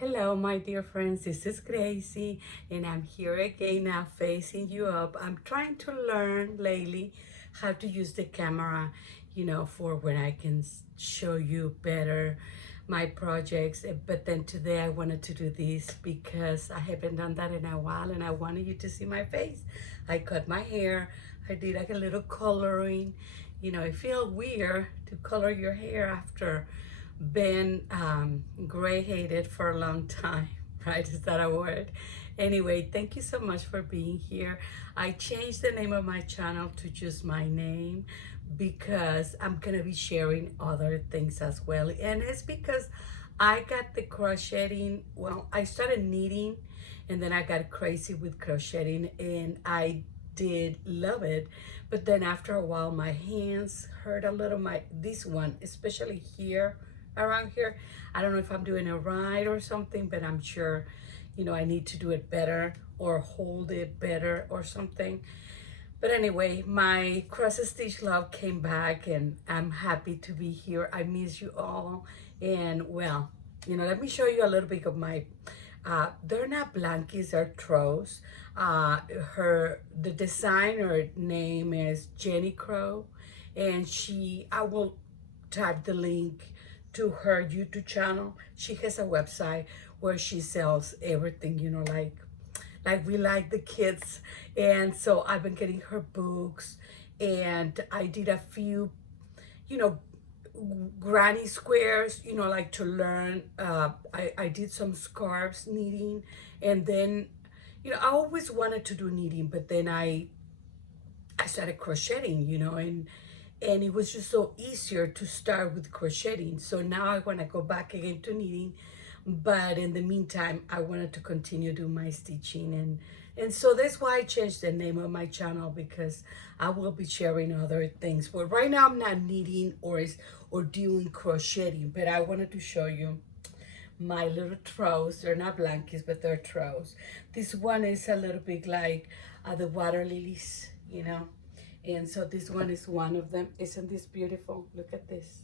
Hello, my dear friends. This is Gracie, and I'm here again now facing you up. I'm trying to learn lately how to use the camera, for when I can show you better my projects. But then today I wanted to do this because I haven't done that in a while and I wanted you to see my face. I cut my hair, I did like a little coloring. It feels weird to color your hair after been gray-headed for a long time, right? Is that a word? Anyway, thank you so much for being here. I changed the name of my channel to just my name because I'm gonna be sharing other things as well. And it's because I got the crocheting, well, I started knitting and then I got crazy with crocheting and I did love it, but then after a while my hands hurt a little. This one, especially here around here, I don't know if I'm doing it right or something, but I'm sure I need to do it better or hold it better or something. But anyway, my cross stitch love came back and I'm happy to be here. I miss you all. And well, let me show you a little bit of my they're not blankets, they're throws. The designer name is Janie Crow, and I will type the link to her YouTube channel. She has a website where she sells everything, like we like the kids. And so I've been getting her books, and I did a few, you know, granny squares, like to learn. I did some scarves knitting, and then, I always wanted to do knitting, but then I started crocheting, and it was just so easier to start with crocheting. So now I want to go back again to knitting, but in the meantime I wanted to continue doing my stitching, and so that's why I changed the name of my channel, because I will be sharing other things. But right now I'm not knitting or doing crocheting, but I wanted to show you my little throws. They're not blankets, but they're throws. This one is a little bit like the water lilies, and so this one is one of them. Isn't this beautiful? Look at this.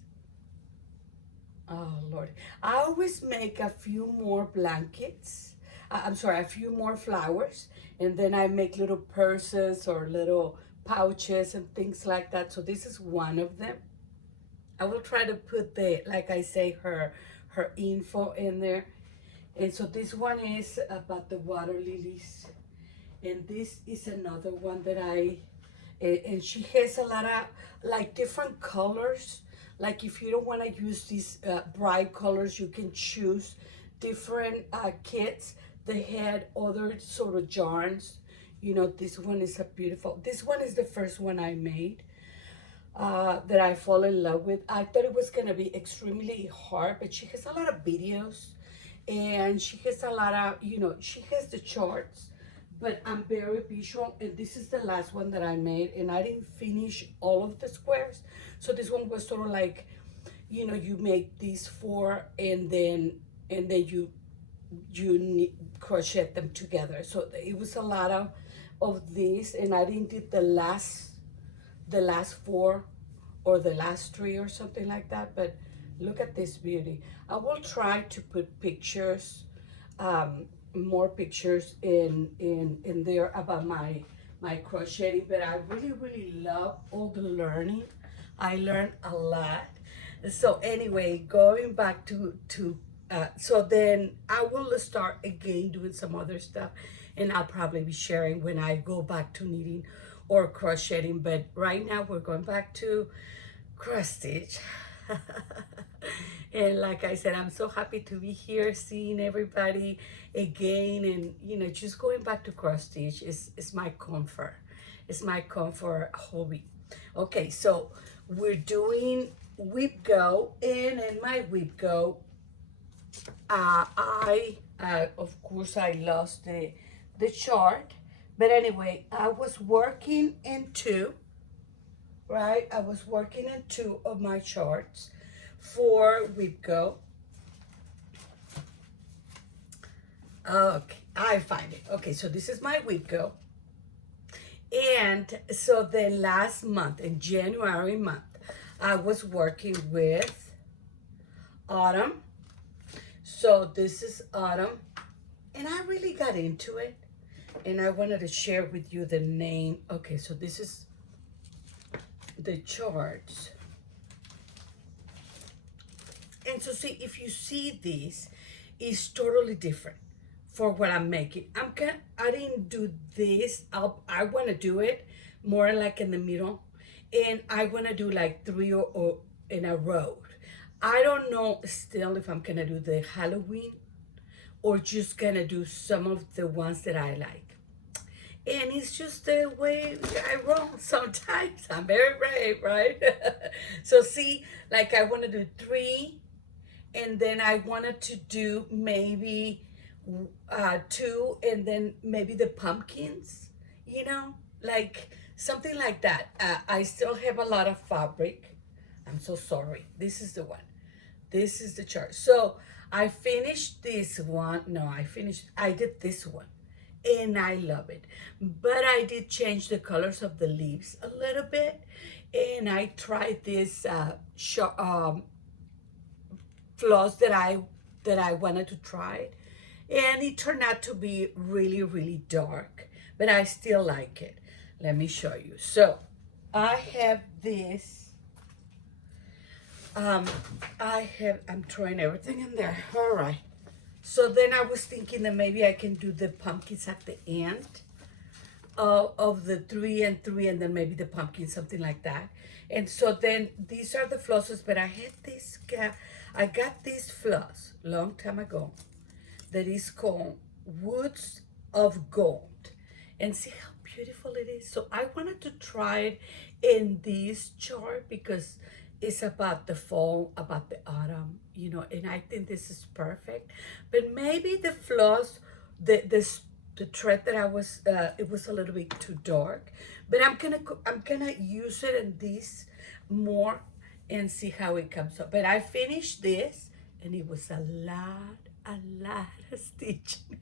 Oh, Lord. I always make a few more blankets. I'm sorry, a few more flowers. And then I make little purses or little pouches and things like that. So this is one of them. I will try to put like I say, her info in there. And so this one is about the water lilies. And this is another one that and she has a lot of like different colors. Like if you don't want to use these bright colors, you can choose different kits. They had other sort of yarns. This one is this one is the first one I made that I fall in love with. I thought it was going to be extremely hard, but she has a lot of videos and she has a lot of, she has the charts, but I'm very visual, and this is the last one that I made, and I didn't finish all of the squares. So this one was sort of like, you make these four, and then you crochet them together. So it was a lot of these, and I didn't do the last four or the last three or something like that. But look at this beauty. I will try to put pictures, more pictures in there about my crocheting. But I really love all the learning. I learned a lot. So anyway, going back to so then I will start again doing some other stuff, and I'll probably be sharing when I go back to knitting or crocheting. But right now we're going back to cross stitch. And like I said, I'm so happy to be here, seeing everybody again, and just going back to cross stitch is my comfort. It's my comfort hobby. Okay, so we're doing Wipgo, and in my Wipgo, of course I lost the chart, but anyway, I was working in two, right? I was working in two of my charts for Wipgo. Okay, I find it. Okay, so this is my Wipgo. And so then last month, in January month, I was working with autumn. So this is autumn, and I really got into it, and I wanted to share with you the name. Okay, so this is the charts. And so see, if you see this, it's totally different for what I'm making. I didn't do this. I want to do it more like in the middle, and I want to do like three or in a row. I don't know still if I'm gonna do the Halloween or just gonna do some of the ones that I like. And it's just the way I roll sometimes. I'm very brave, right? So see, like I want to do three, and then I wanted to do maybe two, and then maybe the pumpkins, like something like that. I still have a lot of fabric. I'm so sorry. This is the one. This is the chart. So I finished this one. No, I did this one, and I love it. But I did change the colors of the leaves a little bit, and I tried this floss that I wanted to try, and it turned out to be really, really dark, but I still like it. Let me show you. So I have this. I'm throwing everything in there. All right. So then I was thinking that maybe I can do the pumpkins at the end of the 3 and 3, and then maybe the pumpkin, something like that. And so then these are the flosses, but I got this floss long time ago that is called Woods of Gold. And see how beautiful it is. So I wanted to try it in this chart because it's about the fall, about the autumn, and I think this is perfect. But maybe the floss, the thread that I was, it was a little bit too dark. But I'm gonna use it in this more and see how it comes up. But I finished this, and it was a lot of stitching.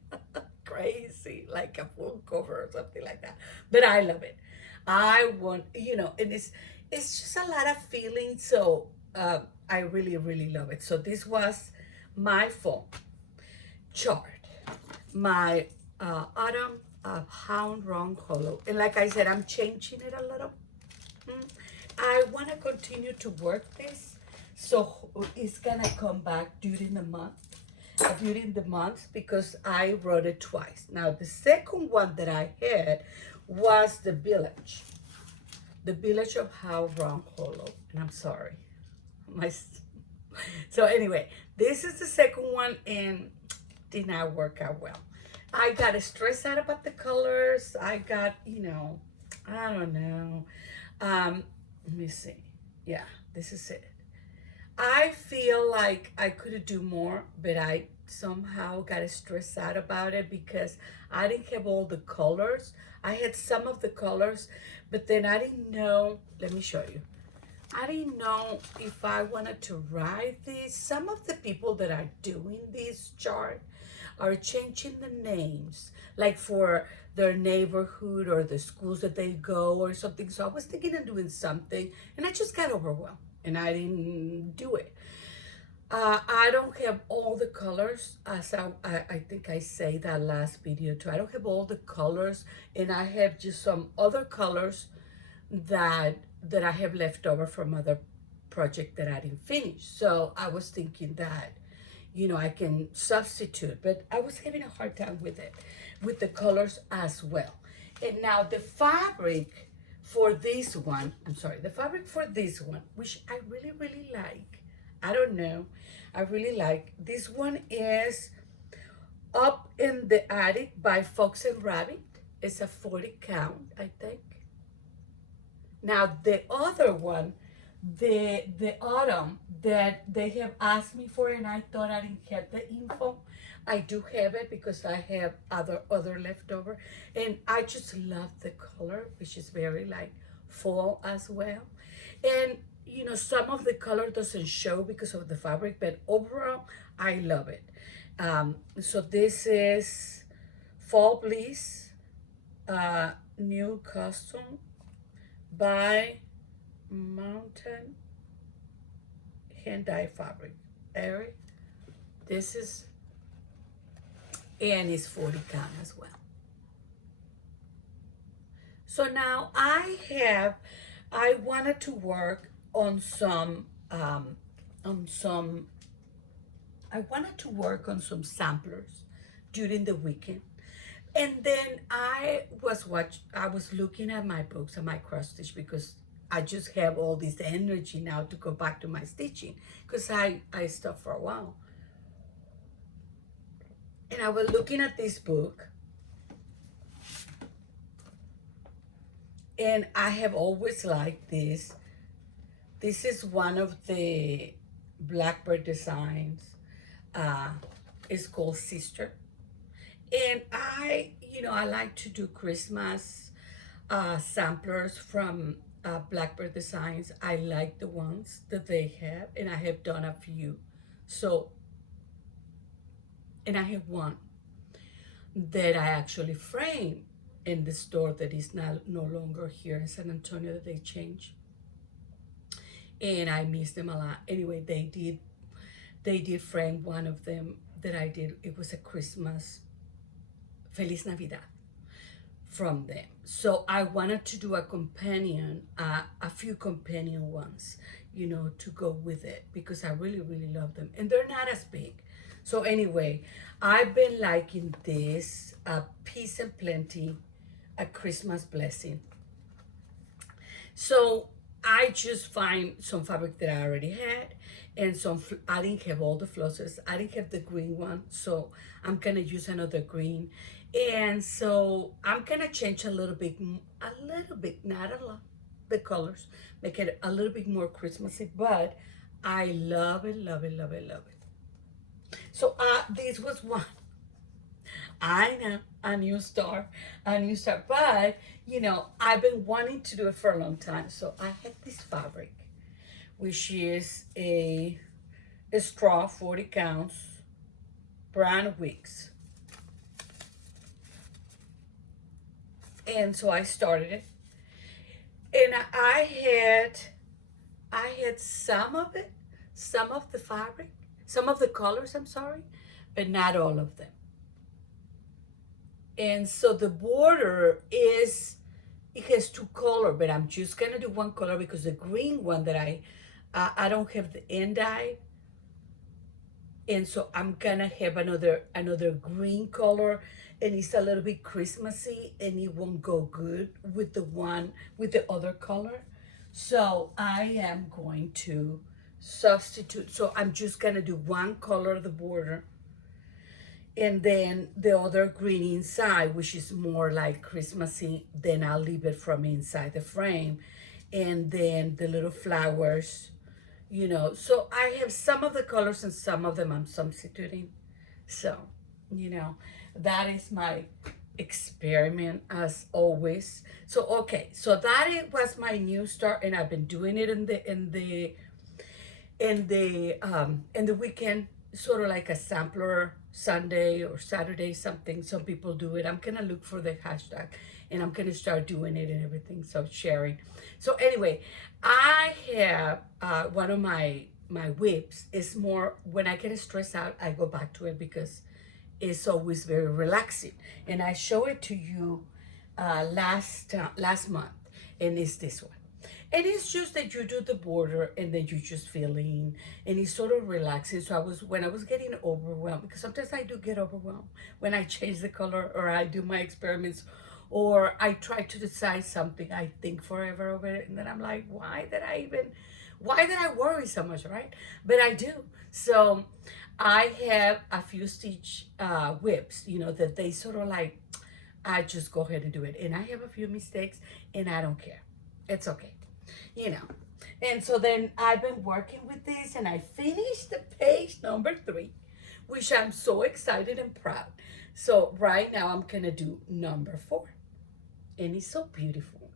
Crazy, like a full cover or something like that. But I love it. I want, and it's just a lot of feelings. So I really, really love it. So this was my fall chart, my autumn Hound Wrong Hollow. And like I said, I'm changing it a little. I want to continue to work this, so it's gonna come back during the month because I wrote it twice. Now the second one that I had was the village of How Wrong Hollow, and I'm sorry, so anyway, this is the second one, and did not work out well. I got stressed out about the colors. I got, I don't know. Let me see. Yeah, this is it. I feel like I could do more, but I somehow got stressed out about it because I didn't have all the colors. I had some of the colors, but then I didn't know. Let me show you. I didn't know if I wanted to write this. Some of the people that are doing this chart are changing the names, like for their neighborhood or the schools that they go or something. So I was thinking of doing something, and I just got overwhelmed, and I didn't do it. I don't have all the colors, as I think I say that last video too. I don't have all the colors, and I have just some other colors that I have left over from other project that I didn't finish. So I was thinking that, I can substitute, but I was having a hard time with it, with the colors as well. And now the fabric for this one, which I really, really like, I don't know, I really like, this one is Up in the Attic by Fox and Rabbit. It's a 40 count, I think. Now the other one, the autumn that they have asked me for, and I thought I didn't have the info. I do have it because I have other leftover, and I just love the color, which is very like fall as well. And some of the color doesn't show because of the fabric, but overall I love it. So this is Fall Bliss, new costume by Mountain Hand Dye Fabric. Eric, this is and it's 40 count as well. So now I wanted to work on some, I wanted to work on some samplers during the weekend. And then I was looking at my books and my cross stitch because I just have all this energy now to go back to my stitching because I stopped for a while. And I was looking at this book, and I have always liked this. This is one of the Blackbird designs. It's called Sister. And I like to do Christmas samplers from Blackbird Designs. I like the ones that they have, and I have done a few. So, and I have one that I actually framed in the store that is now no longer here in San Antonio, that they changed. And I miss them a lot. Anyway, they did frame one of them that I did. It was a Christmas Feliz Navidad from them. So I wanted to do a companion, a few companion ones, to go with it because I really, really love them. And they're not as big. So anyway, I've been liking this, Peace and Plenty, a Christmas Blessing. So I just find some fabric that I already had, and I didn't have all the flosses. I didn't have the green one, so I'm gonna use another green. And so I'm gonna change a little bit, not a lot, the colors, make it a little bit more Christmassy, but I love it, love it, love it, love it. So this was one. I know, a new start, but I've been wanting to do it for a long time. So I had this fabric, which is a straw, 40 counts, brown wicks. And so I started it, and I had some of the fabric, some of the colors, I'm sorry, but not all of them. And so the border it has two colors, but I'm just gonna do one color because the green one that I don't have the end eye, and so I'm gonna have another green color, and it's a little bit Christmassy, and it won't go good with the other color. So I am going to substitute. So I'm just gonna do one color of the border, and then the other green inside, which is more like Christmassy, then I'll leave it from inside the frame. And then the little flowers, so I have some of the colors and some of them I'm substituting. So, that is my experiment as always. So, okay, so that was my new start, and I've been doing it in the weekend, sort of like a sampler Sunday or Saturday, something. Some people do it. I'm gonna look for the hashtag, and I'm gonna start doing it and everything. So sharing. So anyway, I have one of my whips is more when I get stressed out, I go back to it because it's always very relaxing. And I show it to you last month, and it's this one. And it's just that you do the border and then you just fill in, and it's sort of relaxing. So when I was getting overwhelmed, because sometimes I do get overwhelmed when I change the color or I do my experiments or I try to decide something, I think forever over it. And then I'm like, why did I worry so much, right? But I do. So I have a few stitch whips, that they sort of like, I just go ahead and do it. And I have a few mistakes and I don't care. It's okay. And so then I've been working with this, and I finished the page number 3, which I'm so excited and proud. So right now I'm gonna do number 4, and it's so beautiful.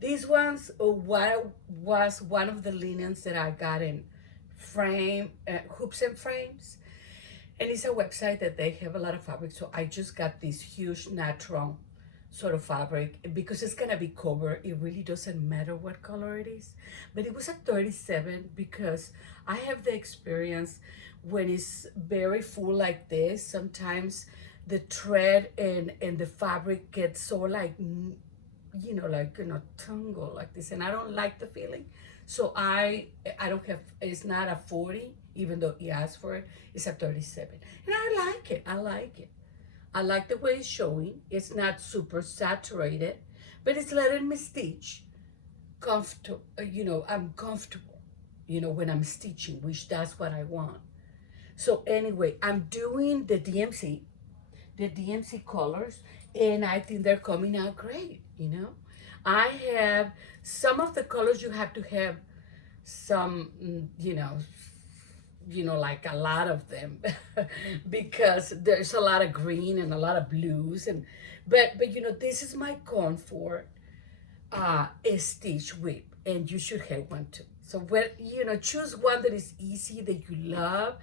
These ones was one of the linens that I got in Hoops and Frames, and it's a website that they have a lot of fabric. So I just got this huge natural sort of fabric because it's gonna be covered. It really doesn't matter what color it is. But it was a 37 because I have the experience when it's very full like this, sometimes the thread and the fabric gets so like, like, tangle like this, and I don't like the feeling. So I don't have, it's not a 40, even though he asked for it, it's a 37. And I like it, I like it. I like the way it's showing. It's not super saturated, but it's letting me stitch comfortable. I'm comfortable, when I'm stitching, which that's what I want. So anyway, I'm doing the DMC colors, and I think they're coming out great. I have some of the colors you have to have some, like a lot of them because there's a lot of green and a lot of blues, but this is my comfort a stitch whip, and you should have one too. So when choose one that is easy, that you love,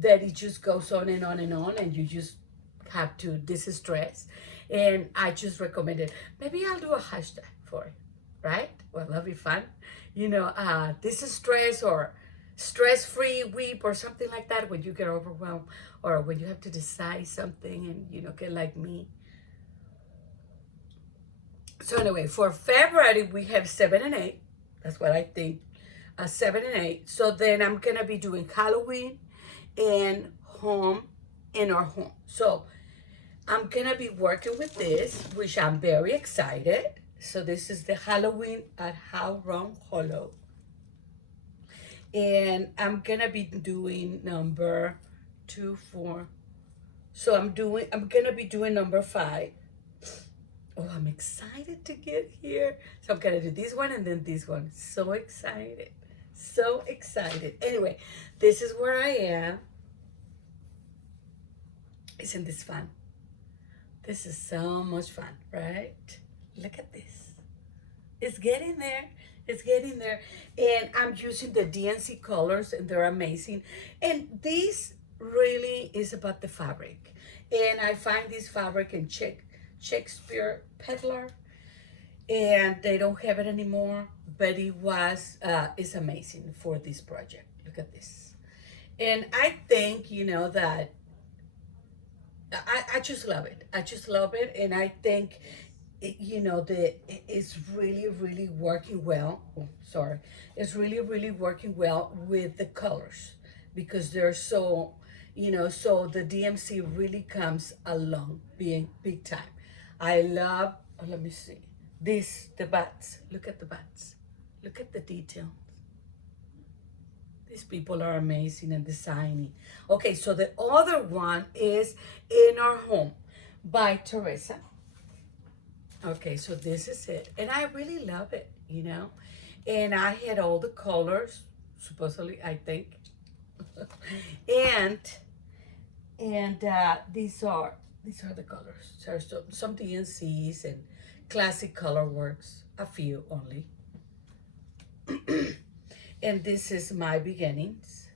that it just goes on and on and on, and you just have to distress. And I just recommend it. Maybe I'll do a hashtag for it, right? Well, that'll be fun. Distress or stress-free weep or something like that, when you get overwhelmed or when you have to decide something and get like me. So anyway, for February we have 7 and 8. That's what I think, 7 and 8. So then I'm gonna be doing Halloween and home in our home. So I'm gonna be working with this, which I'm very excited. So this is the Halloween at How Wrong Hollow. And I'm gonna be doing number 2, 4. So I'm gonna be doing number 5. Oh, I'm excited to get here. So I'm gonna do this one and then this one. So excited, so excited. Anyway, this is where I am. Isn't this fun? This is so much fun, right? Look at this. It's getting there. It's getting there. And I'm using the DNC colors, and they're amazing. And this really is about the fabric. And I find this fabric in Shakespeare Peddler, and they don't have it anymore, but it's amazing for this project. Look at this. And I think, that I just love it. I just love it. And I think, it's really, really working well. Oh, sorry. It's really, really working well with the colors because they're so, so the DMC really comes along being big time. I love, let me see, the bats. Look at the bats. Look at the details. These people are amazing and designing. Okay, so the other one is In Our Home by Teresa. Okay, so this is it. And I really love it, And I had all the colors, supposedly, I think. and these are the colors. There's some DNCs and classic color works, a few only. And this is my beginnings.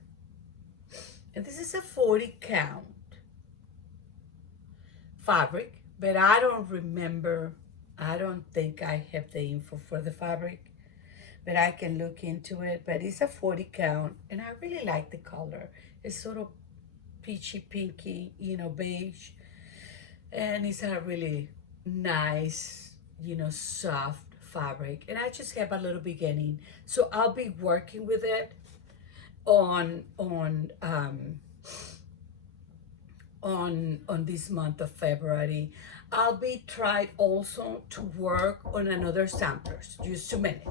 And this is a 40 count fabric, but I don't remember. I don't think I have the info for the fabric, but I can look into it. But it's a 40 count, and I really like the color. It's sort of peachy, pinky, beige. And it's a really nice, soft fabric. And I just have a little beginning. So I'll be working with it on this month of February. I'll be trying also to work on another samplers, just a minute.